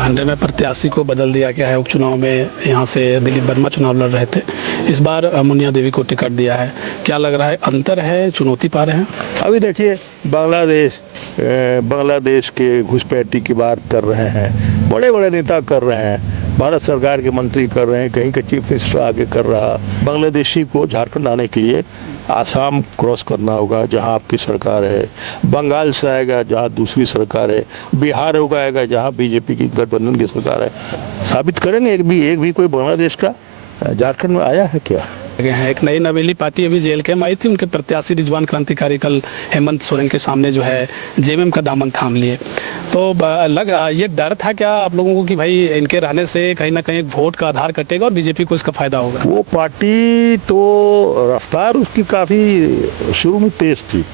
घाटे में प्रत्याशी को बदल दिया गया है। उपचुनाव में यहाँ से दिलीप वर्मा चुनाव लड़ रहे थे, इस बार मुनिया देवी को टिकट दिया है। क्या लग रहा है, अंतर है, चुनौती पा रहे हैं? अभी देखिए, बांग्लादेश के घुसपैठी की बात कर रहे हैं, बड़े बड़े नेता कर रहे हैं, भारत सरकार के मंत्री कर रहे हैं, कहीं का चीफ मिनिस्टर आगे कर रहा। बांग्लादेशी को झारखंड आने के लिए आसाम क्रॉस करना होगा जहां आपकी सरकार है, बंगाल से आएगा जहां दूसरी सरकार है, बिहार होगा आएगा जहां बीजेपी की गठबंधन की सरकार है। साबित करेंगे एक भी कोई बांग्लादेश का झारखंड में आया है क्या? एक नई नवेली पार्टी अभी जेल के आई थी, उनके प्रत्याशी रिजवान क्रांतिकारी कल हेमंत सोरेन के सामने जो है जेएमएम का दामन थाम लिए। तो ये डर था क्या आप लोगों को कि भाई इनके रहने से कहीं ना कहीं वोट का आधार कटेगा और बीजेपी को इसका फायदा होगा? वो पार्टी तो रफ्तार उसकी काफी शुरू में तेज थी,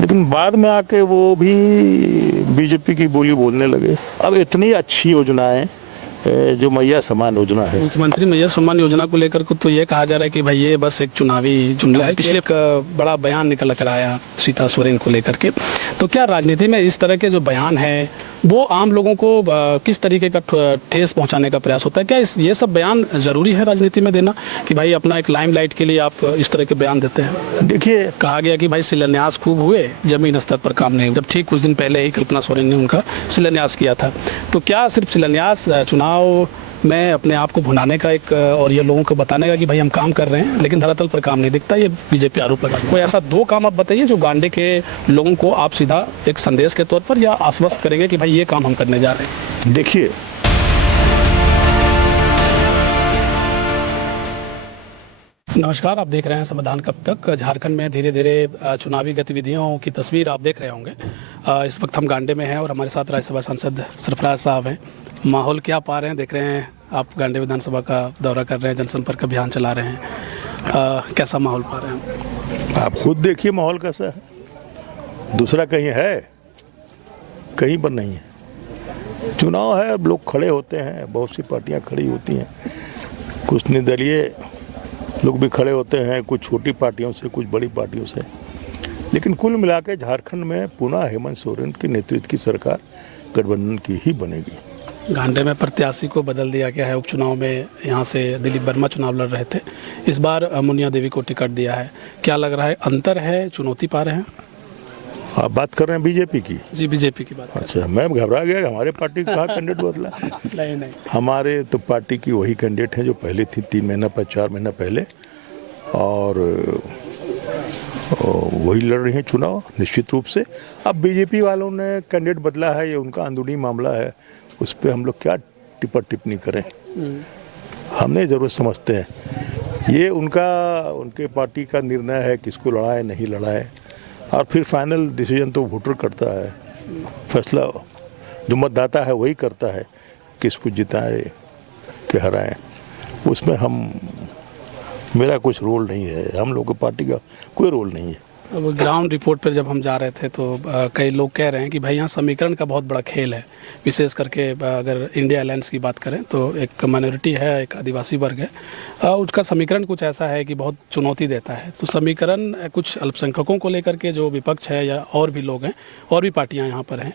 लेकिन बाद में आके वो भी बीजेपी की बोली बोलने लगे। अब इतनी अच्छी योजनाएं जो मैया सम्मान योजना है, मुख्यमंत्री मैया सम्मान योजना को लेकर तो ये कहा जा रहा है कि भाई ये बस एक चुनावी जुमला है। पिछले एक बड़ा बयान निकल कर आया सीता सोरेन को लेकर के, तो क्या राजनीति में इस तरह के जो बयान है वो आम लोगों को किस तरीके का ठेस पहुंचाने का प्रयास होता है? क्या ये सब बयान जरूरी है राजनीति में देना कि भाई अपना एक लाइमलाइट के लिए आप इस तरह के बयान देते हैं? देखिए, कहा गया कि भाई शिलान्यास खूब हुए, जमीन स्तर पर काम नहीं। जब ठीक कुछ दिन पहले ही कल्पना सोरेन ने उनका शिलान्यास किया था, तो क्या सिर्फ शिलान्यास चुनाव में अपने आप को भुनाने का एक और ये लोगों को बताने का कि भाई हम काम कर रहे हैं लेकिन धरातल पर काम नहीं दिखता, ये बीजेपी आरोप लगा? कोई ऐसा दो काम आप बताइए जो गांडे के लोगों को आप सीधा एक संदेश के तौर पर या आश्वस्त करेंगे कि भाई ये काम हम करने जा रहे हैं। देखिए, नमस्कार, आप देख रहे हैं समाधान कब तक। झारखंड में धीरे धीरे चुनावी गतिविधियों की तस्वीर आप देख रहे होंगे। इस वक्त हम गांडे में हैं और हमारे साथ राज्यसभा सांसद सरफराज साहब हैं। माहौल क्या पा रहे हैं, देख रहे हैं आप, गांडे विधानसभा का दौरा कर रहे हैं, जनसंपर्क अभियान चला रहे हैं, कैसा माहौल पा रहे हैं? आप खुद देखिए माहौल कैसा है। दूसरा कहीं है? कहीं पर नहीं है। चुनाव है, अब लोग खड़े होते हैं, बहुत सी पार्टियां खड़ी होती हैं, कुछ निर्दलीय लोग भी खड़े होते हैं, कुछ छोटी पार्टियों से, कुछ बड़ी पार्टियों से, लेकिन कुल मिलाकर झारखंड में पुनः हेमंत सोरेन के नेतृत्व की सरकार गठबंधन की ही बनेगी। घाटे में प्रत्याशी को बदल दिया गया है। उपचुनाव में यहाँ से दिलीप वर्मा चुनाव लड़ रहे थे, इस बार मुनिया देवी को टिकट दिया है। क्या लग रहा है, अंतर है, चुनौती पा रहे हैं? आप बात कर रहे हैं बीजेपी की? जी, बीजेपी की बात। अच्छा, मैं घबरा गया, हमारे पार्टी का कैंडिडेट बदला? नहीं, हमारे तो पार्टी की वही कैंडिडेट है जो पहले थी 3 महीना 4 महीना पहले, और वही लड़ रही हैं चुनाव निश्चित रूप से। अब बीजेपी वालों ने कैंडिडेट बदला है, ये उनका अंदरूनी मामला है, उस पर हम लोग क्या टिप्पणी करें। हमने ज़रूरत समझते हैं ये उनके पार्टी का निर्णय है, किसको लड़ाए नहीं लड़ाए, और फिर फाइनल डिसीजन तो वोटर करता है। फैसला जो मतदाता है वही करता है, किसको जिताए कि हराए। उसमें मेरा कुछ रोल नहीं है, हम लोग की पार्टी का कोई रोल नहीं है। अब ग्राउंड रिपोर्ट पर जब हम जा रहे थे तो कई लोग कह रहे हैं कि भाई यहाँ समीकरण का बहुत बड़ा खेल है, विशेष करके अगर इंडिया अलायंस की बात करें तो एक माइनॉरिटी है, एक आदिवासी वर्ग है, उसका समीकरण कुछ ऐसा है कि बहुत चुनौती देता है। तो समीकरण कुछ अल्पसंख्यकों को लेकर के जो विपक्ष है या और भी लोग हैं, और भी पार्टियाँ यहाँ पर हैं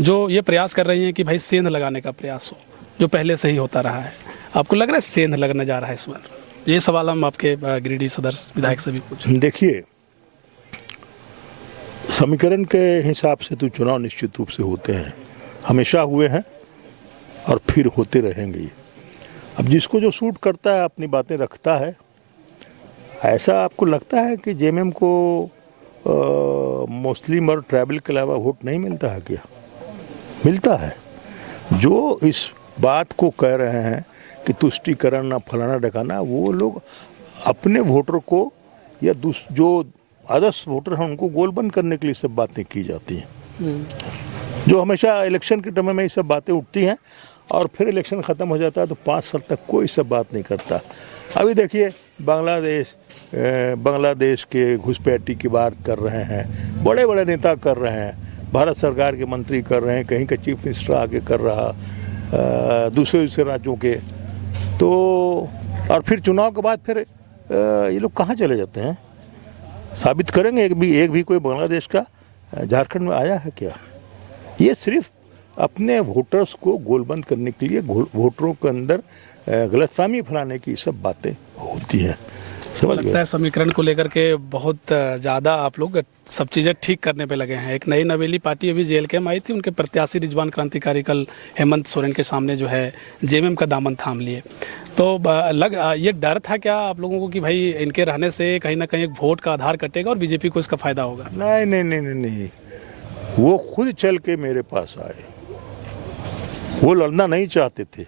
जो ये प्रयास कर रही हैं कि भाई सेंध लगाने का प्रयास हो, जो पहले से ही होता रहा है। आपको लग रहा है सेंध लगने जा रहा है इस बार? ये सवाल हम आपके गिरिडीह सदर विधायक से भी पूछे। देखिए, समीकरण के हिसाब से तो चुनाव निश्चित रूप से होते हैं, हमेशा हुए हैं और फिर होते रहेंगे। अब जिसको जो सूट करता है अपनी बातें रखता है। ऐसा आपको लगता है कि जेएमएम को मुस्लिम और ट्राइबल के अलावा वोट नहीं मिलता है क्या? मिलता है। जो इस बात को कह रहे हैं कि तुष्टीकरण ना फलाना ढकाना, वो लोग अपने वोटर को या जो आदर्श वोटर हैं उनको गोलबंद करने के लिए सब बातें की जाती हैं, जो हमेशा इलेक्शन के टाइम में ये सब बातें उठती हैं और फिर इलेक्शन ख़त्म हो जाता है तो 5 साल तक कोई सब बात नहीं करता। अभी देखिए, बांग्लादेश के घुसपैठी की बात कर रहे हैं, बड़े बड़े नेता कर रहे हैं, भारत सरकार के मंत्री कर रहे हैं, कहीं का चीफ मिनिस्टर आगे कर रहा, दूसरे राज्यों के। तो और फिर चुनाव के बाद फिर ये लोग कहाँ चले जाते हैं? साबित करेंगे एक भी कोई बांग्लादेश का झारखंड में आया है क्या? ये सिर्फ अपने वोटर्स को गोलबंद करने के लिए वोटरों के अंदर गलतफहमी फैलाने की सब बातें होती हैं। समझ लगता गए? है समीकरण को लेकर के बहुत ज़्यादा आप लोग सब चीज़ें ठीक करने पे लगे हैं। एक नई नवेली पार्टी अभी जेएलके में आई थी, उनके प्रत्याशी रिजवान क्रांतिकारी कल हेमंत सोरेन के सामने जो है जेएमएम का दामन थाम लिए। तो ये डर था क्या आप लोगों को कि भाई इनके रहने से कहीं ना कहीं एक वोट का आधार कटेगा और बीजेपी को इसका फायदा होगा? नहीं नहीं नहीं नहीं नहीं, वो खुद चल के मेरे पास आए, वो लड़ना नहीं चाहते थे।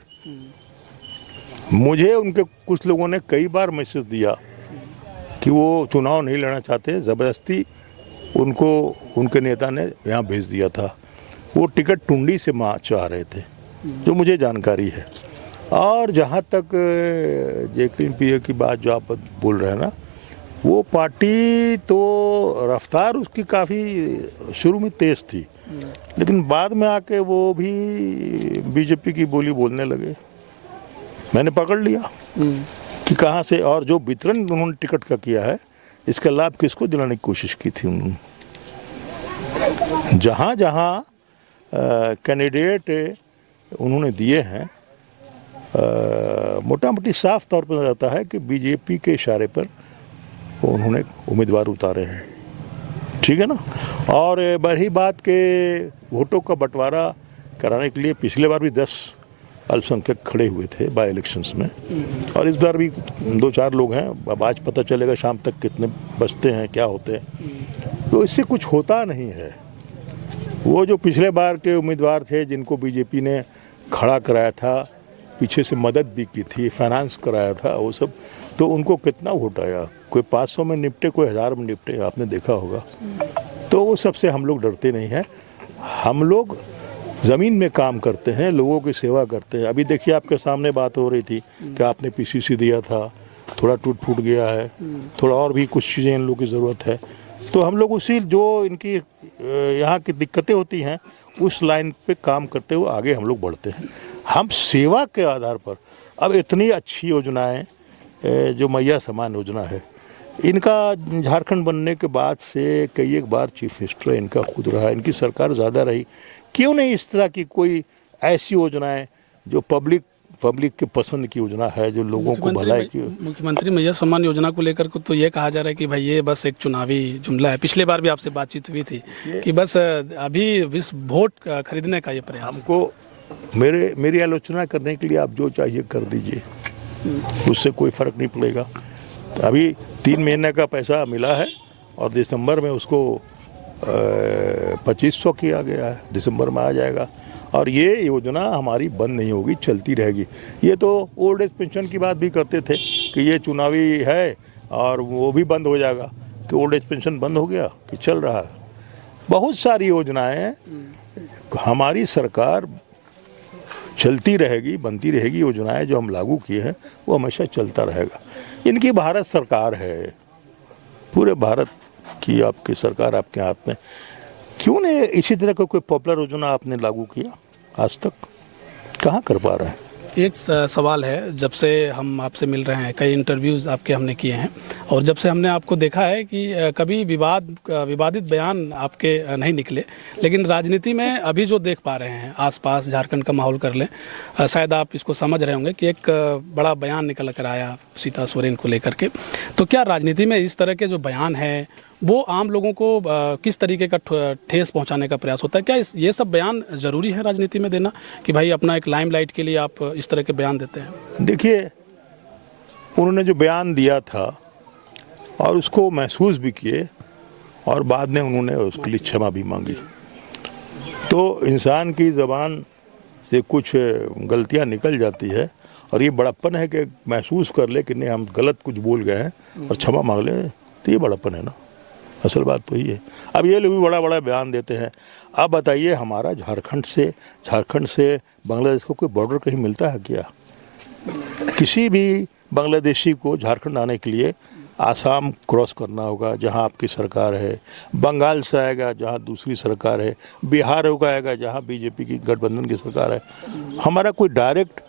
मुझे उनके कुछ लोगों ने कई बार मैसेज दिया कि वो चुनाव नहीं लड़ना चाहते, ज़बरदस्ती उनको उनके नेता ने यहाँ भेज दिया था। वो टिकट टुंडी से चाह रहे थे, जो मुझे जानकारी है। और जहाँ तक जेएलपीए की बात जो आप बोल रहे हैं ना, वो पार्टी तो रफ्तार उसकी काफ़ी शुरू में तेज़ थी, लेकिन बाद में आके वो भी बीजेपी की बोली बोलने लगे। मैंने पकड़ लिया कि कहाँ से, और जो वितरण उन्होंने टिकट का किया है इसका लाभ किसको दिलाने की कोशिश की थी उन्होंने। जहाँ जहाँ कैंडिडेट उन्होंने दिए हैं, मोटा मोटी साफ तौर पर रहता है कि बीजेपी के इशारे पर उन्होंने उम्मीदवार उतारे हैं, ठीक है ना। और बड़ी बात के वोटों का बंटवारा कराने के लिए पिछले बार भी 10 अल्पसंख्यक खड़े हुए थे बाई इलेक्शंस में, और इस बार भी 2-4 लोग हैं। अब आज पता चलेगा शाम तक कितने बचते हैं, क्या होते हैं। तो इससे कुछ होता नहीं है। वो जो पिछले बार के उम्मीदवार थे जिनको बीजेपी ने खड़ा कराया था, पीछे से मदद भी की थी, फाइनेंस कराया था, वो सब, तो उनको कितना वोट आया? कोई 500 में निपटे, कोई 1000 में निपटे, आपने देखा होगा। तो वो सबसे हम लोग डरते नहीं हैं। हम लोग ज़मीन में काम करते हैं, लोगों की सेवा करते हैं। अभी देखिए आपके सामने बात हो रही थी कि आपने पीसीसी दिया था, थोड़ा टूट फूट गया है, थोड़ा और भी कुछ चीज़ें इन लोगों की ज़रूरत है। तो हम लोग उसी जो इनकी यहाँ की दिक्कतें होती हैं उस लाइन पे काम करते हुए आगे हम लोग बढ़ते हैं। हम सेवा के आधार पर, अब इतनी अच्छी योजनाएं जो मैया समान योजना है, इनका झारखंड बनने के बाद से कई एक बार चीफ मिनिस्टर इनका खुद रहा, इनकी सरकार ज़्यादा रही। क्यों नहीं इस तरह की कोई ऐसी योजनाएं जो पब्लिक के पसंद की योजना है, जो लोगों को भलाई की। मुख्यमंत्री मैया सम्मान योजना को लेकर तो ये कहा जा रहा है कि भाई ये बस एक चुनावी जुमला है। पिछले बार भी आपसे बातचीत हुई थी कि बस अभी इस वोट खरीदने का ये प्रयास। हमको मेरी आलोचना करने के लिए आप जो चाहिए कर दीजिए, उससे कोई फ़र्क नहीं पड़ेगा। तो अभी 3 महीने का पैसा मिला है और दिसंबर में उसको 2500 किया गया है, दिसंबर में आ जाएगा। और ये योजना हमारी बंद नहीं होगी, चलती रहेगी। ये तो ओल्ड एज पेंशन की बात भी करते थे कि ये चुनावी है और वो भी बंद हो जाएगा, कि ओल्ड एज पेंशन बंद हो गया कि चल रहा है। बहुत सारी योजनाएं हमारी सरकार चलती रहेगी, बनती रहेगी। योजनाएं जो हम लागू किए हैं वो हमेशा चलता रहेगा। इनकी भारत सरकार है, पूरे भारत की आपकी सरकार आपके हाथ में। क्यों नहीं इसी तरह का कोई पॉपुलर योजना आपने लागू किया? आज तक कहाँ कर पा रहे हैं? एक सवाल है, जब से हम आपसे मिल रहे हैं, कई इंटरव्यूज़ आपके हमने किए हैं, और जब से हमने आपको देखा है कि कभी विवादित बयान आपके नहीं निकले, लेकिन राजनीति में अभी जो देख पा रहे हैं आसपास झारखंड का माहौल कर लें, शायद आप इसको समझ रहे होंगे कि एक बड़ा बयान निकल कर आया सीता सोरेन को लेकर के। तो क्या राजनीति में इस तरह के जो बयान हैं वो आम लोगों को किस तरीके का ठेस पहुंचाने का प्रयास होता है? क्या ये सब बयान ज़रूरी है राजनीति में देना, कि भाई अपना एक लाइमलाइट के लिए आप इस तरह के बयान देते हैं? देखिए, उन्होंने जो बयान दिया था और उसको महसूस भी किए, और बाद में उन्होंने उसके लिए क्षमा भी मांगी। तो इंसान की ज़बान से कुछ गलतियां निकल जाती है, और ये बड़प्पन है कि महसूस कर ले कि नहीं हम गलत कुछ बोल गए हैं और क्षमा मांग ले, तो ये बड़प्पन है ना। असल बात तो ये है। अब ये लोग भी बड़ा बड़ा बयान देते हैं। अब बताइए, हमारा झारखंड से बांग्लादेश को कोई बॉर्डर कहीं मिलता है क्या? किसी भी बांग्लादेशी को झारखंड आने के लिए आसाम क्रॉस करना होगा, जहां आपकी सरकार है, बंगाल से आएगा जहां दूसरी सरकार है, बिहार होगा आएगा जहां बीजेपी की गठबंधन की सरकार है। हमारा कोई डायरेक्ट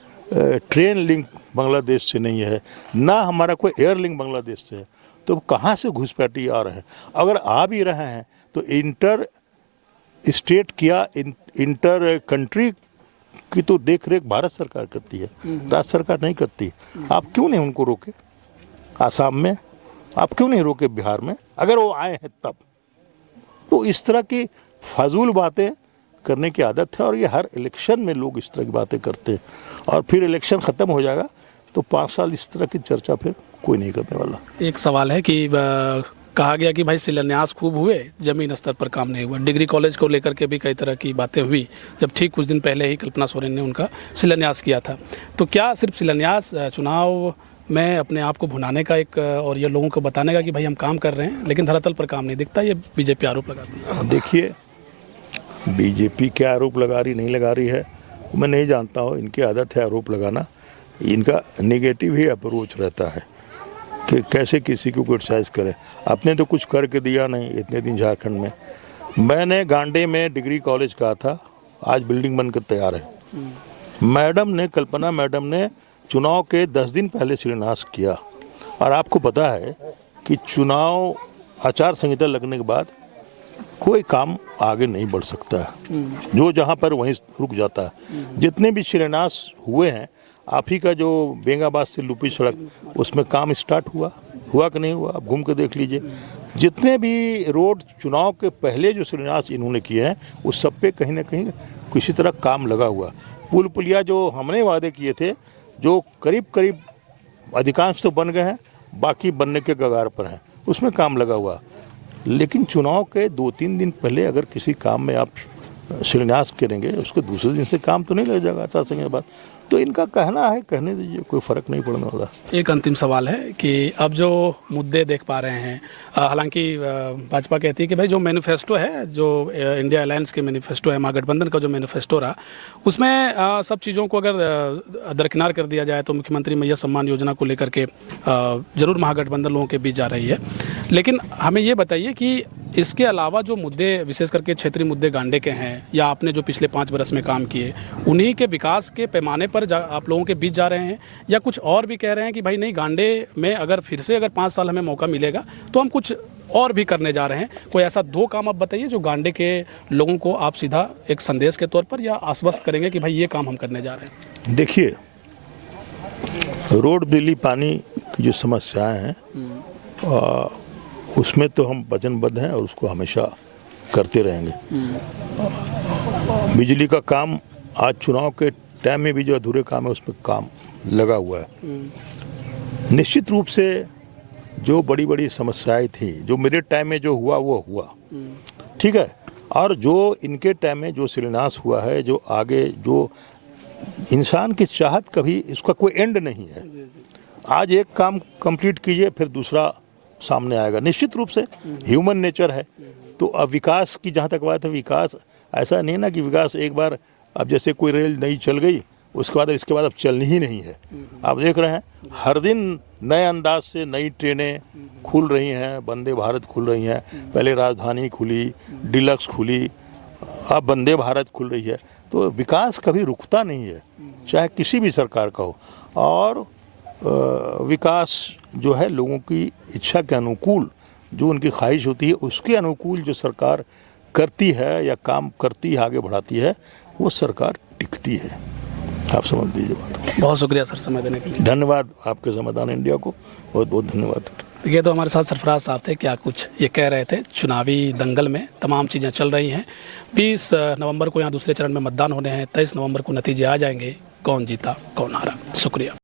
ट्रेन लिंक बांग्लादेश से नहीं है, ना हमारा कोई एयर लिंक बांग्लादेश से है। तो कहाँ से घुसपैठी आ रहे हैं? अगर आ भी रहे हैं तो इंटर स्टेट किया इंटर कंट्री की तो देख रेख भारत सरकार करती है, राज्य सरकार नहीं करती। आप क्यों नहीं उनको रोके आसाम में, आप क्यों नहीं रोके बिहार में, अगर वो आए हैं तब? तो इस तरह की फाजूल बातें करने की आदत है और ये हर इलेक्शन में लोग इस तरह की बातें करते हैं और फिर इलेक्शन ख़त्म हो जाएगा तो 5 साल इस तरह की चर्चा फिर कोई नहीं करने वाला। एक सवाल है कि कहा गया कि भाई शिलान्यास खूब हुए, जमीन स्तर पर काम नहीं हुआ। डिग्री कॉलेज को लेकर के भी कई तरह की बातें हुई, जब ठीक कुछ दिन पहले ही कल्पना सोरेन ने उनका शिलान्यास किया था। तो क्या सिर्फ शिलान्यास चुनाव में अपने आप को भुनाने का एक और ये लोगों को बताने का कि भाई हम काम कर रहे हैं लेकिन धरातल पर काम नहीं दिखता, ये बीजेपी आरोप लगाती है? देखिए, बीजेपी क्या आरोप लगा रही नहीं लगा रही है मैं नहीं जानता हूँ। इनकी आदत है आरोप लगाना, इनका नेगेटिव ही अप्रोच रहता है कि कैसे किसी को क्रिटिसाइज करें। आपने तो कुछ करके दिया नहीं इतने दिन झारखंड में। मैंने गांडे में डिग्री कॉलेज कहा था, आज बिल्डिंग बनकर तैयार है। मैडम ने, कल्पना मैडम ने चुनाव के 10 दिन पहले शिलान्यास किया और आपको पता है कि चुनाव आचार संहिता लगने के बाद कोई काम आगे नहीं बढ़ सकता है, जो जहाँ पर वहीं रुक जाता है। जितने भी शिलान्यास हुए हैं, आप ही का जो बेंगाबाद से लुपी सड़क, उसमें काम स्टार्ट हुआ कि नहीं हुआ? आप घूम के देख लीजिए। जितने भी रोड चुनाव के पहले जो शिलान्यास इन्होंने किए हैं उस सब पे कहीं ना कहीं किसी तरह काम लगा हुआ। पुल पुलिया जो हमने वादे किए थे, जो करीब करीब अधिकांश तो बन गए हैं, बाकी बनने के कगार पर हैं, उसमें काम लगा हुआ। लेकिन चुनाव के 2-3 दिन पहले अगर किसी काम में आप शिलान्यास करेंगे, उसके दूसरे दिन से काम तो नहीं लग जाएगा आचार संहिता के बाद। तो इनका कहना है, कहने दीजिए, कोई फ़र्क नहीं पड़ने वाला। एक अंतिम सवाल है कि अब जो मुद्दे देख पा रहे हैं, हालांकि भाजपा कहती है कि भाई जो मैनिफेस्टो है, जो इंडिया अलायंस के मैनिफेस्टो है, महागठबंधन का जो मैनिफेस्टो रहा, उसमें सब चीज़ों को अगर दरकिनार कर दिया जाए तो मुख्यमंत्री मैया सम्मान योजना को लेकर के ज़रूर महागठबंधन लोगों के बीच जा रही है। लेकिन हमें ये बताइए कि इसके अलावा जो मुद्दे विशेष करके क्षेत्रीय मुद्दे गांडे के हैं या आपने जो पिछले 5 बरस में काम किए, उन्हीं के विकास के पैमाने पर आप लोगों के बीच जा रहे हैं, या कुछ और भी कह रहे हैं कि भाई नहीं, गांडे में अगर फिर से 5 साल हमें मौका मिलेगा तो हम कुछ और भी करने जा रहे हैं? कोई ऐसा 2 काम आप बताइए जो गांडे के लोगों को आप सीधा एक संदेश के तौर पर या आश्वस्त करेंगे कि भाई ये काम हम करने जा रहे हैं। देखिए, रोड, बिजली, पानी की जो समस्याएं हैं उसमें तो हम वचनबद्ध हैं और उसको हमेशा करते रहेंगे। बिजली का काम आज चुनाव के टाइम में भी जो अधूरे काम है उसमें काम लगा हुआ है। निश्चित रूप से जो बड़ी बड़ी समस्याएं थी, जो मेरे टाइम में जो हुआ वो हुआ, ठीक है, और जो इनके टाइम में जो शिलान्यास हुआ है, जो आगे जो इंसान की चाहत, कभी इसका कोई एंड नहीं है। आज एक काम कंप्लीट कीजिए फिर दूसरा सामने आएगा। निश्चित रूप से ह्यूमन नेचर है। तो अब विकास की जहाँ तक बात है, विकास ऐसा नहीं ना कि विकास एक बार, अब जैसे कोई रेल नई चल गई उसके बाद इसके बाद अब चलनी ही नहीं है। आप देख रहे हैं हर दिन नए अंदाज से नई ट्रेनें खुल रही हैं, वंदे भारत खुल रही हैं। पहले राजधानी खुली, डिलक्स खुली, अब वंदे भारत खुल रही है। तो विकास कभी रुकता नहीं है, चाहे किसी भी सरकार का हो। और विकास जो है लोगों की इच्छा के अनुकूल, जो उनकी ख्वाहिश होती है उसके अनुकूल जो सरकार करती है या काम करती है, आगे बढ़ाती है, वो सरकार टिकती है। आप समझ लीजिए बात। बहुत शुक्रिया सर समय देने के लिए। धन्यवाद आपके संविधान इंडिया को, बहुत बहुत धन्यवाद। ये तो हमारे साथ सरफराज साहब थे, क्या कुछ ये कह रहे थे। चुनावी दंगल में तमाम चीज़ें चल रही हैं। 20 नवंबर को यहाँ दूसरे चरण में मतदान होने हैं, 23 नवंबर को नतीजे आ जाएंगे, कौन जीता कौन हारा। शुक्रिया।